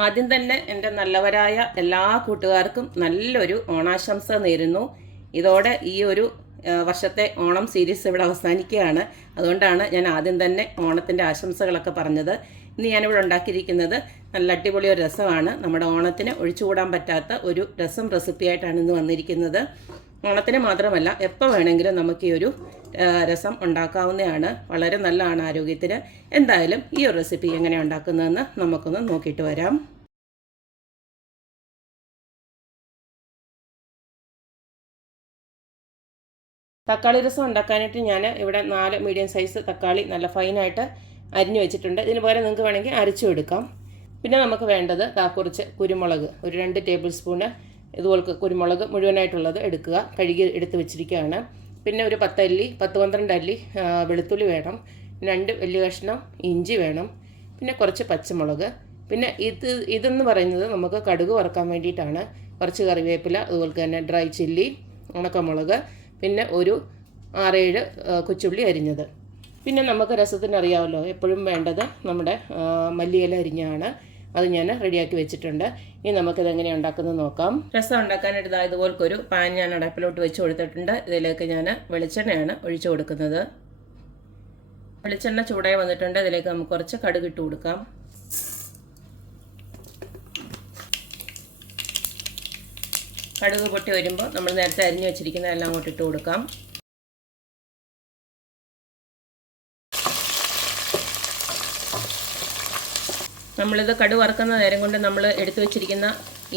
ആദ്യം തന്നെ എൻ്റെ നല്ലവരായ എല്ലാ കൂട്ടുകാർക്കും നല്ലൊരു ഓണാശംസ നേരുന്നു. ഇതോടെ ഈ ഒരു വർഷത്തെ ഓണം സീരീസ് ഇവിടെ അവസാനിക്കുകയാണ്. അതുകൊണ്ടാണ് ഞാൻ ആദ്യം തന്നെ ഓണത്തിൻ്റെ ആശംസകളൊക്കെ പറഞ്ഞത്. ഇന്ന് ഞാനിവിടെ ഉണ്ടാക്കിയിരിക്കുന്നത് നല്ല അടിപൊളി ഒരു രസമാണ്. നമ്മുടെ ഓണത്തിന് ഒഴിച്ചുകൂടാൻ പറ്റാത്ത ഒരു രസം റെസിപ്പിയായിട്ടാണ് ഇന്ന് വന്നിരിക്കുന്നത്. ഓണത്തിന് മാത്രമല്ല എപ്പോൾ വേണമെങ്കിലും നമുക്ക് ഈ ഒരു രസം ഉണ്ടാക്കാവുന്നതാണ്. വളരെ നല്ലതാണ് ആരോഗ്യത്തിന്. എന്തായാലും ഈ ഒരു റെസിപ്പി എങ്ങനെയാണ് ഉണ്ടാക്കുന്നതെന്ന് നമുക്കൊന്ന് നോക്കിയിട്ട് വരാം. തക്കാളി രസം ഉണ്ടാക്കാനായിട്ട് ഞാൻ ഇവിടെ 4 മീഡിയം സൈസ് തക്കാളി നല്ല ഫൈനായിട്ട് അരിഞ്ഞു വെച്ചിട്ടുണ്ട്. ഇതിന് പകരം നിങ്ങൾക്ക് വേണമെങ്കിൽ അരച്ചും എടുക്കാം. പിന്നെ നമുക്ക് വേണ്ടത് കുറച്ച് കുരുമുളക്, ഒരു 2 ടേബിൾ സ്പൂണ് ഇതുപോലെ കുരുമുളക് മുഴുവനായിട്ടുള്ളത് എടുക്കുക. കഴുകി എടുത്ത് വെച്ചിരിക്കുകയാണ്. പിന്നെ ഒരു 10-12 അല്ലി വെളുത്തുള്ളി വേണം. 2 വലിയ കഷ്ണം ഇഞ്ചി വേണം. പിന്നെ കുറച്ച് പച്ചമുളക്. പിന്നെ ഇതെന്ന് പറയുന്നത് നമുക്ക് കടുക് വറുക്കാൻ വേണ്ടിയിട്ടാണ്. കുറച്ച് കറിവേപ്പില, അതുപോലെ തന്നെ ഡ്രൈ ചില്ലി, ഉണക്കമുളക്, പിന്നെ ഒരു 6-7 കൊച്ചുള്ളി അരിഞ്ഞത്. പിന്നെ നമുക്ക് രസത്തിന് അറിയാമല്ലോ എപ്പോഴും വേണ്ടത് നമ്മുടെ മല്ലിയില അരിഞ്ഞാണ്. അത് ഞാൻ റെഡിയാക്കി വെച്ചിട്ടുണ്ട്. ഇനി നമുക്കിത് എങ്ങനെയാണ് ഉണ്ടാക്കുന്നത് നോക്കാം. രസം ഉണ്ടാക്കാനായിട്ട് ഇതുപോലത്തെ ഒരു പാൻ ഞാൻ അടപ്പിലോട്ട് വെച്ച് കൊടുത്തിട്ടുണ്ട്. ഇതിലേക്ക് ഞാൻ വെളിച്ചെണ്ണയാണ് ഒഴിച്ചു കൊടുക്കുന്നത്. വെളിച്ചെണ്ണ ചൂടായി വന്നിട്ടുണ്ട്. ഇതിലേക്ക് നമുക്ക് കുറച്ച് കടുക് ഇട്ട് കൊടുക്കാം. കടുക് പൊട്ടി വരുമ്പോൾ നമ്മൾ നേരത്തെ അരിഞ്ഞു വെച്ചിരിക്കുന്ന എല്ലാം അങ്ങോട്ട് ഇട്ട് കൊടുക്കാം. നമ്മളിത് കടുക് വറുക്കുന്ന നേരം കൊണ്ട് നമ്മൾ എടുത്തു വെച്ചിരിക്കുന്ന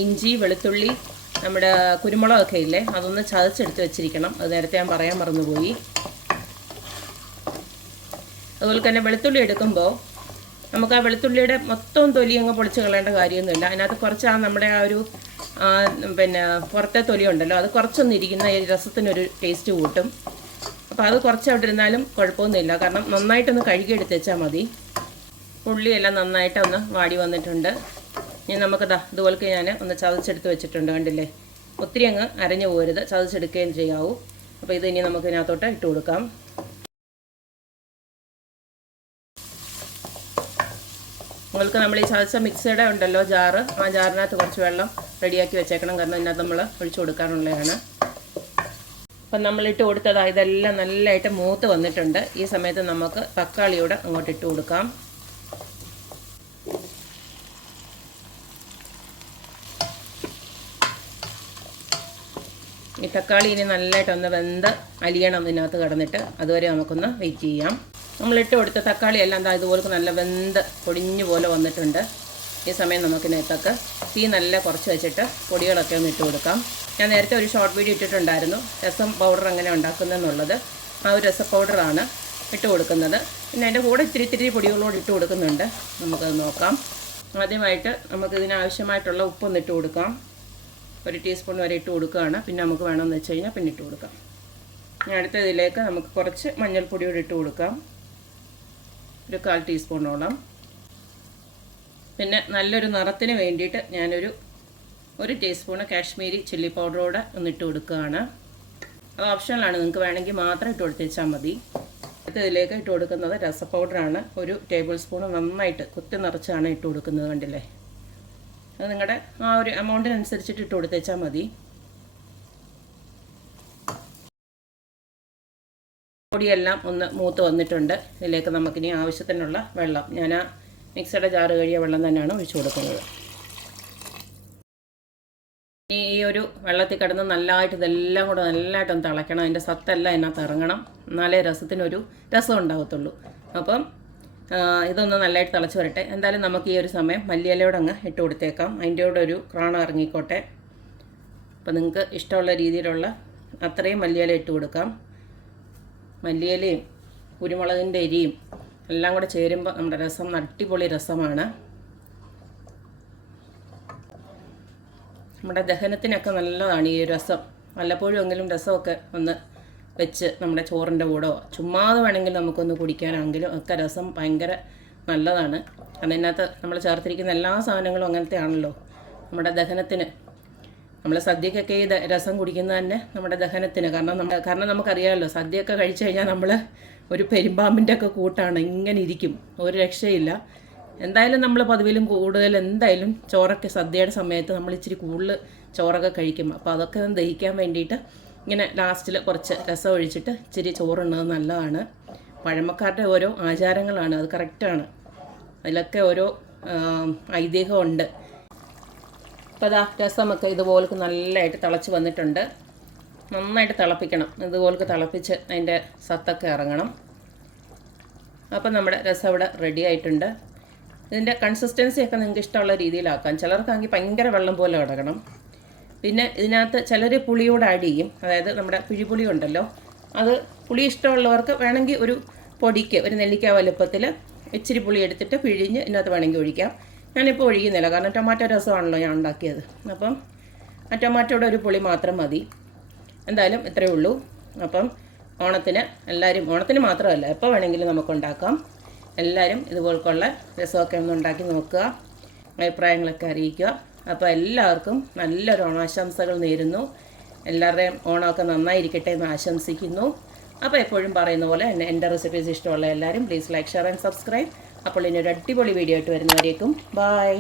ഇഞ്ചി, വെളുത്തുള്ളി, നമ്മുടെ കുരുമുളകൊക്കെ ഇല്ലേ, അതൊന്ന് ചതച്ചെടുത്ത് വെച്ചിരിക്കണം. അത് നേരത്തെ ഞാൻ പറയാൻ മറന്നുപോയി. അതുപോലെ തന്നെ വെളുത്തുള്ളി എടുക്കുമ്പോൾ നമുക്ക് ആ വെളുത്തുള്ളിയുടെ മൊത്തം തൊലി അങ്ങ് പൊളിച്ച് കളയേണ്ട കാര്യമൊന്നുമില്ല. അതിനകത്ത് കുറച്ച് നമ്മുടെ ആ ഒരു പിന്നെ പുറത്തെ തൊലി ഉണ്ടല്ലോ, അത് കുറച്ചൊന്നിരിക്കുന്ന ഈ രസത്തിനൊരു ടേസ്റ്റ് കൂട്ടും. അപ്പോൾ അത് കുറച്ച് അവിടെ ഇരുന്നാലും കുഴപ്പമൊന്നുമില്ല. കാരണം നന്നായിട്ടൊന്ന് കഴുകിയെടുത്ത് വെച്ചാൽ മതി. ഉള്ളിയെല്ലാം നന്നായിട്ടൊന്ന് വാടി വന്നിട്ടുണ്ട്. ഇനി നമുക്കതാ ഇതുപോലെ ഞാൻ ഒന്ന് ചതച്ചെടുത്ത് വെച്ചിട്ടുണ്ട്. കണ്ടില്ലേ, ഒത്തിരി അങ്ങ് അരഞ്ഞു പോരുത്, ചതച്ചെടുക്കുകയും ചെയ്യാവൂ. അപ്പോൾ ഇത് ഇനി നമുക്ക് ഇതിനകത്തോട്ട് ഇട്ട് കൊടുക്കാം. നിങ്ങൾക്ക് നമ്മൾ ഈ ചതച്ച മിക്സിയുടെ ഉണ്ടല്ലോ ജാറ്, ആ ജാറിനകത്ത് കുറച്ച് വെള്ളം റെഡിയാക്കി വെച്ചേക്കണം. കാരണം ഇതിനകത്ത് നമ്മൾ ഒഴിച്ചു കൊടുക്കാനുള്ളതാണ്. അപ്പം നമ്മളിട്ട് കൊടുത്തത് ഇതെല്ലാം നല്ലതായിട്ട് മൂത്ത് വന്നിട്ടുണ്ട്. ഈ സമയത്ത് നമുക്ക് തക്കാളിയോടെ അങ്ങോട്ട് ഇട്ട് കൊടുക്കാം. ഈ തക്കാളി ഇനി നല്ലതായിട്ടൊന്ന് വെന്ത് അലിയണം ഇതിനകത്ത് കിടന്നിട്ട്. അതുവരെ നമുക്കൊന്ന് വെയിറ്റ് ചെയ്യാം. നമ്മളിട്ട് കൊടുത്ത തക്കാളി എല്ലാം ഇതുപോലെ നല്ല വെന്ത് പൊടിഞ്ഞു പോലെ വന്നിട്ടുണ്ട്. ഈ സമയം നമുക്കിതിനകത്തൊക്കെ തീ നല്ല കുറച്ച് വെച്ചിട്ട് പൊടികളൊക്കെ ഒന്ന് ഇട്ട് കൊടുക്കാം. ഞാൻ നേരത്തെ ഒരു ഷോർട്ട് വീഡിയോ ഇട്ടിട്ടുണ്ടായിരുന്നു, രസം പൗഡർ എങ്ങനെ ഉണ്ടാക്കുന്നതെന്നുള്ളത്. ആ ഒരു രസ പൗഡറാണ് ഇട്ട് കൊടുക്കുന്നത്. പിന്നെ അതിൻ്റെ കൂടെ ഇത്തിരി പൊടികളോട് ഇട്ട് കൊടുക്കുന്നുണ്ട്. നമുക്കത് നോക്കാം. ആദ്യമായിട്ട് നമുക്കിതിനാവശ്യമായിട്ടുള്ള ഉപ്പൊന്ന് ഇട്ട് കൊടുക്കാം. 1 ടീസ്പൂൺ വരെ ഇട്ട് കൊടുക്കുകയാണ്. പിന്നെ നമുക്ക് വേണമെന്ന് വെച്ച് കഴിഞ്ഞാൽ പിന്നെ ഇട്ട് കൊടുക്കാം. ഇനി അടുത്ത ഇതിലേക്ക് നമുക്ക് കുറച്ച് മഞ്ഞൾപ്പൊടിയോട് ഇട്ട് കൊടുക്കാം, ഒരു 1/4 ടീസ്പൂണോളം. പിന്നെ നല്ലൊരു നിറത്തിന് വേണ്ടിയിട്ട് ഞാനൊരു 1 ടീസ്പൂണ് കാശ്മീരി ചില്ലി പൗഡറോടെ ഒന്നിട്ട് കൊടുക്കുകയാണ്. അത് ഓപ്ഷണലാണ്, നിങ്ങൾക്ക് വേണമെങ്കിൽ മാത്രം ഇട്ട് കൊടുത്തേച്ചാൽ മതി. അടുത്ത ഇതിലേക്ക് ഇട്ട് കൊടുക്കുന്നത് രസ പൗഡറാണ്. 1 ടേബിൾ സ്പൂൺ നന്നായിട്ട് കുത്തി നിറച്ചാണ് ഇട്ട് കൊടുക്കുന്നത്. കണ്ടില്ലേ, അത് നിങ്ങളുടെ ആ ഒരു എമൗണ്ടിനനുസരിച്ചിട്ട് ഇട്ട് കൊടുത്തേച്ചാൽ മതി. പൊടിയെല്ലാം ഒന്ന് മൂത്ത് വന്നിട്ടുണ്ട്. ഇതിലേക്ക് നമുക്കിനി ആവശ്യത്തിനുള്ള വെള്ളം, ഞാൻ ആ മിക്സിയുടെ ജാറ് കഴിയ വെള്ളം തന്നെയാണ് ഒഴിച്ചു കൊടുക്കുന്നത്. ഈ ഒരു വെള്ളത്തിൽ കിടന്ന് നല്ലതായിട്ട് ഇതെല്ലാം കൂടെ നല്ലതായിട്ടൊന്ന് തിളയ്ക്കണം. അതിൻ്റെ സത്തെല്ലാം അതിനകത്ത് ഇറങ്ങണം. എന്നാലേ രസത്തിനൊരു രസം ഉണ്ടാകത്തുള്ളൂ. അപ്പം ഇതൊന്ന് നല്ലതായിട്ട് തിളച്ച് വരട്ടെ. എന്തായാലും നമുക്ക് ഈ ഒരു സമയം മല്ലിയിലയോടെ അങ്ങ് ഇട്ട് കൊടുത്തേക്കാം. അതിൻ്റെ കൂടെ ഒരു ക്രാണം ഇറങ്ങിക്കോട്ടെ. അപ്പോൾ നിങ്ങൾക്ക് ഇഷ്ടമുള്ള രീതിയിലുള്ള അത്രയും മല്ലിയില ഇട്ട് കൊടുക്കാം. മല്ലിയിലയും കുരുമുളകിൻ്റെ എരിയും എല്ലാം കൂടെ ചേരുമ്പോൾ നമ്മുടെ രസം അടിപൊളി രസമാണ്. നമ്മുടെ ദഹനത്തിനൊക്കെ നല്ലതാണ് ഈ രസം. വല്ലപ്പോഴും എങ്കിലും രസമൊക്കെ ഒന്ന് വെച്ച് നമ്മുടെ ചോറിൻ്റെ കൂടോ ചുമ്മാതെ വേണമെങ്കിൽ നമുക്കൊന്ന് കുടിക്കാനാണെങ്കിലും ഒക്കെ രസം ഭയങ്കര നല്ലതാണ്. അതിനകത്ത് നമ്മൾ ചേർത്തിരിക്കുന്ന എല്ലാ സാധനങ്ങളും അങ്ങനത്തെ ആണല്ലോ നമ്മുടെ ദഹനത്തിന്. നമ്മൾ സദ്യക്കൊക്കെ ഈ രസം കുടിക്കുന്നത് തന്നെ നമ്മുടെ ദഹനത്തിന്. കാരണം നമുക്കറിയാമല്ലോ, സദ്യയൊക്കെ കഴിച്ചു കഴിഞ്ഞാൽ നമ്മൾ ഒരു പെരുമ്പാമ്പിൻ്റെ ഒക്കെ കൂട്ടാണ്, ഇങ്ങനെ ഇരിക്കും, ഒരു രക്ഷയില്ല. എന്തായാലും നമ്മൾ പതിവിലും കൂടുതൽ എന്തായാലും ചോറൊക്കെ സദ്യയുടെ സമയത്ത് നമ്മൾ ഇച്ചിരി കൂടുതൽ ചോറൊക്കെ കഴിക്കും. അപ്പോൾ അതൊക്കെ ഒന്ന് ദഹിക്കാൻ വേണ്ടിയിട്ട് ഇങ്ങനെ ലാസ്റ്റിൽ കുറച്ച് രസം ഒഴിച്ചിട്ട് ഇച്ചിരി ചോറുണ്ണത് നല്ലതാണ്. പഴമക്കാരുടെ ഓരോ ആചാരങ്ങളാണ്, അത് കറക്റ്റാണ്. അതിലൊക്കെ ഓരോ ഐതിഹ്യമുണ്ട്. അപ്പോൾ അതാ രസമൊക്കെ ഇതുപോലൊക്കെ നല്ലതായിട്ട് തിളച്ച് വന്നിട്ടുണ്ട്. നന്നായിട്ട് തിളപ്പിക്കണം, ഇതുപോലൊക്കെ തിളപ്പിച്ച് അതിൻ്റെ സത്തൊക്കെ ഇറങ്ങണം. അപ്പം നമ്മുടെ രസം ഇവിടെ റെഡി ആയിട്ടുണ്ട്. ഇതിൻ്റെ കൺസിസ്റ്റൻസിയൊക്കെ നിങ്ങൾക്ക് ഇഷ്ടമുള്ള രീതിയിലാക്കാം. ചിലർക്കാണെങ്കിൽ ഭയങ്കര വെള്ളം പോലെ കിടക്കണം. പിന്നെ ഇതിനകത്ത് ചിലർ പുളിയോട് ആഡ് ചെയ്യും, അതായത് നമ്മുടെ പിഴിപുളി ഉണ്ടല്ലോ, അത് പുളി ഇഷ്ടമുള്ളവർക്ക് വേണമെങ്കിൽ ഒരു പൊടിക്ക് ഒരു നെല്ലിക്ക വലുപ്പത്തിൽ ഇച്ചിരി പുളി എടുത്തിട്ട് പിഴിഞ്ഞ് ഇതിനകത്ത് വേണമെങ്കിൽ ഒഴിക്കാം. ഞാനിപ്പോൾ ഒഴിക്കുന്നില്ല, കാരണം ടൊമാറ്റോ രസമാണല്ലോ ഞാൻ ഉണ്ടാക്കിയത്. അപ്പം ആ ടൊമാറ്റോയുടെ ഒരു പുളി മാത്രം മതി. എന്തായാലും ഇത്രയേ ഉള്ളൂ. അപ്പം ഓണത്തിന് എല്ലാവരും, ഓണത്തിന് മാത്രമല്ല എപ്പോൾ വേണമെങ്കിലും നമുക്കുണ്ടാക്കാം. എല്ലാവരും ഇതുപോലുള്ള രസമൊക്കെ ഒന്ന് ഉണ്ടാക്കി നോക്കുക, അഭിപ്രായങ്ങളൊക്കെ അറിയിക്കുക. അപ്പോൾ എല്ലാവർക്കും നല്ലൊരു ഓണാശംസകൾ നേരുന്നു. എല്ലാവരുടെയും ഓണമൊക്കെ നന്നായിരിക്കട്ടെ എന്ന് ആശംസിക്കുന്നു. അപ്പോൾ എപ്പോഴും പറയുന്ന പോലെ എൻ്റെ റെസിപ്പീസ് ഇഷ്ടമുള്ള എല്ലാവരും please like, share and subscribe. അപ്പോൾ ഇനി ഒരു അടിപൊളി വീഡിയോ ആയിട്ട് വരുന്നവരേക്കും ബൈ.